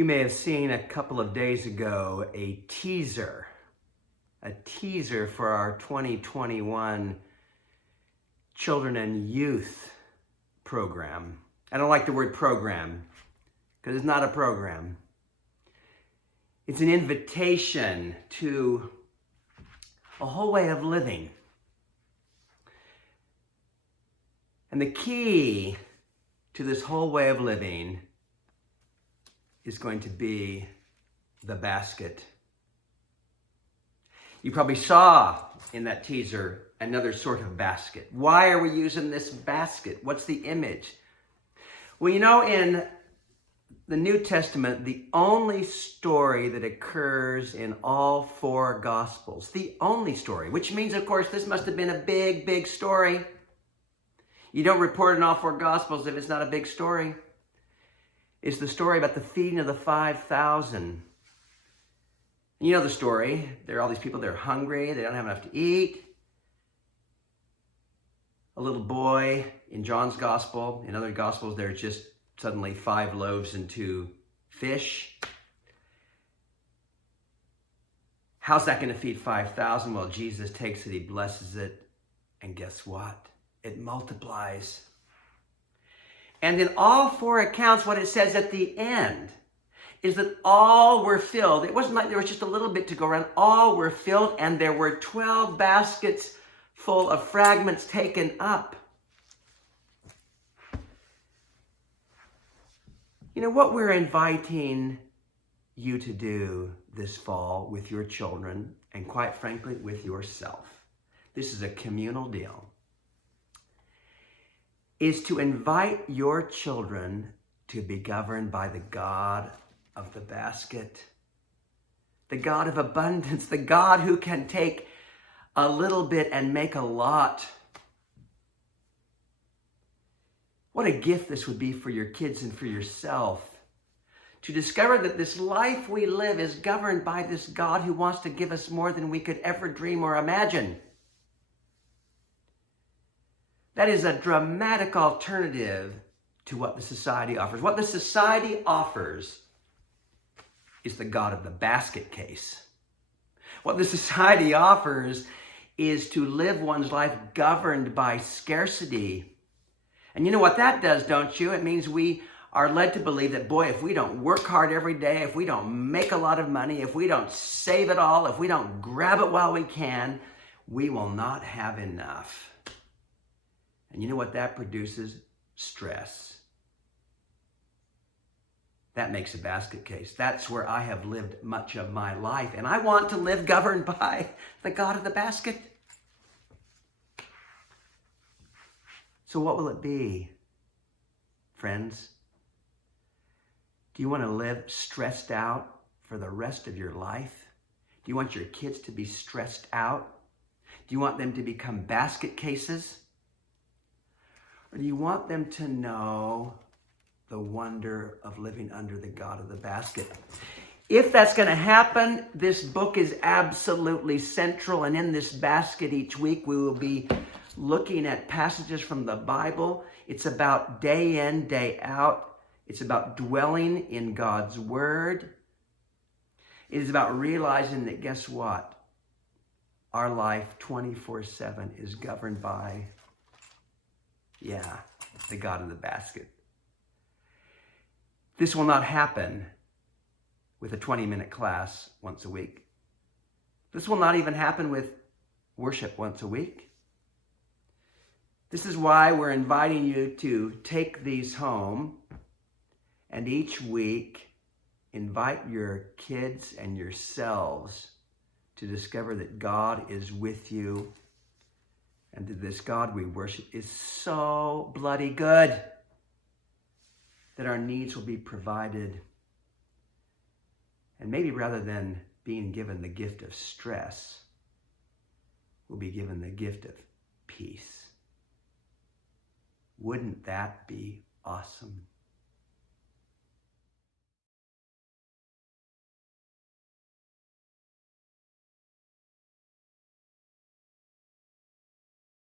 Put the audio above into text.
You may have seen a couple of days ago a teaser for our 2021 Children and Youth program. I don't like the word program because it's not a program. It's an invitation to a whole way of living. And the key to this whole way of living is going to be the basket. You probably saw in that teaser another sort of basket. Why are we using this basket? What's the image? Well, you know, in the New Testament, the only story that occurs in all four Gospels, the only story, which means, of course, this must have been a big, big story. You don't report in all four Gospels if it's not a big story. It's the story about the feeding of the 5,000. You know the story. There are all these people, they're hungry, they don't have enough to eat. A little boy in John's Gospel, in other Gospels, there's just suddenly 5 loaves and 2 fish. How's that going to feed 5,000? Well, Jesus takes it, he blesses it, and guess what? It multiplies. And in all four accounts, what it says at the end is that all were filled. It wasn't like there was just a little bit to go around. All were filled, and there were 12 baskets full of fragments taken up. You know what we're inviting you to do this fall with your children, and quite frankly, with yourself. This is a communal deal. Is to invite your children to be governed by the God of the basket, the God of abundance, the God who can take a little bit and make a lot. What a gift this would be for your kids and for yourself, to discover that this life we live is governed by this God who wants to give us more than we could ever dream or imagine. That is a dramatic alternative to what the society offers. What the society offers is the God of the basket case. What the society offers is to live one's life governed by scarcity. And you know what that does, don't you? It means we are led to believe that, boy, if we don't work hard every day, if we don't make a lot of money, if we don't save it all, if we don't grab it while we can, we will not have enough. And you know what that produces? Stress. That makes a basket case. That's where I have lived much of my life. And I want to live governed by the God of the basket. So what will it be, friends? Do you want to live stressed out for the rest of your life? Do you want your kids to be stressed out? Do you want them to become basket cases? Or do you want them to know the wonder of living under the God of the basket? If that's going to happen, this book is absolutely central. And in this basket each week, we will be looking at passages from the Bible. It's about day in, day out. It's about dwelling in God's word. It is about realizing that, guess what? Our life 24/7 is governed by the God of the basket. This will not happen with a 20-minute class once a week. This will not even happen with worship once a week. This is why we're inviting you to take these home and each week invite your kids and yourselves to discover that God is with you. And that this God we worship is so bloody good that our needs will be provided. And maybe rather than being given the gift of stress, we'll be given the gift of peace. Wouldn't that be awesome?